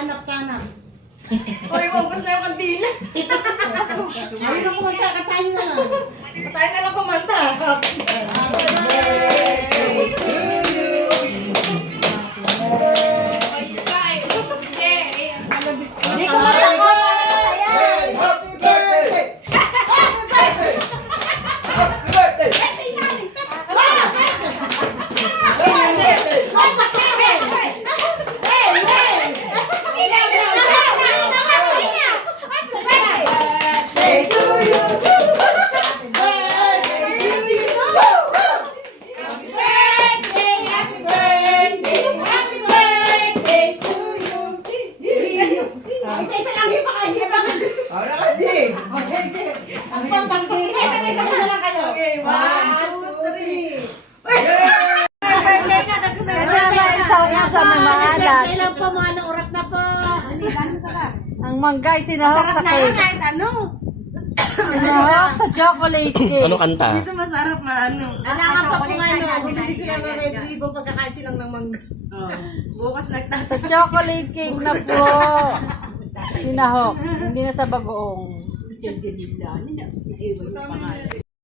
tanap-tanap. Hoy, ubos na yung kandila. Ayun ang kumanta, katayin na lang. Tayo na lang kumanta. Happy birthday to you. Hindi ko matakot. Happy birthday! Happy birthday! Happy birthday! Birthday to you! Birthday to you! Birthday to you! Isa-isa lang yung pakahiba. Wala ka, Jing! Ang pangtangkili. Isa-isa lang kayo. Okay, 1, 2, 3. Sa may maalat. Kailan po mga naurat na po. Ang manggay sinahok Sarap sa na lang cake. kahit ano. Sinahok sa chocolate cake. Ano kanta? Ito masarap na ano. Kailangan pa po ano. Bumili sila ng red ribbon pagkakain silang ng mangga. Bukas Sa nagtatag. chocolate cake na po. Sinahok. Hindi na sa bagoong.